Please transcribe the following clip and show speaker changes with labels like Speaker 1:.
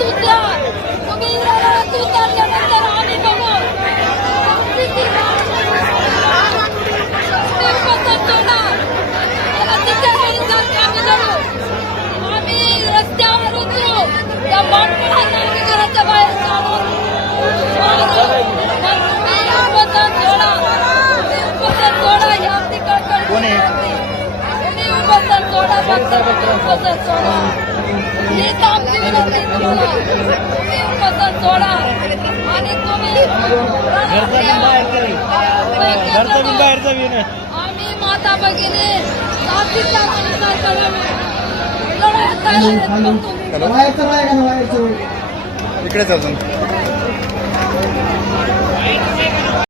Speaker 1: Tuh. उपोषण सोडा उपोषण सोडा हीच आमची विनंती आहे तुम्हाला तुम्ही उपोषण सोडा आणि तुम्ही आम्ही माता भगिनी अनुसार करावे लढत तुम्ही?
Speaker 2: इकडेच अजून.